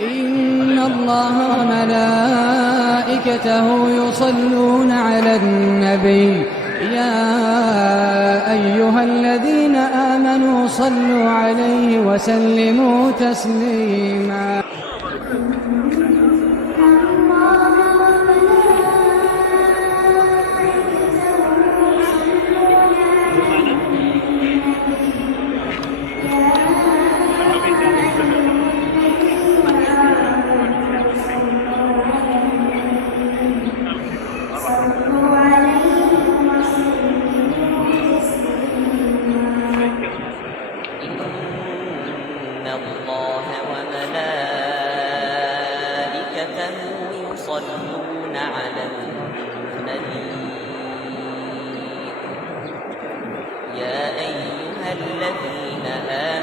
إن الله وملائكته يصلون على النبي يا أيها الذين آمنوا صلوا عليه وسلموا تسليما. إن الله وملائكته يصلون على النبي يا أيها الذين آمنوا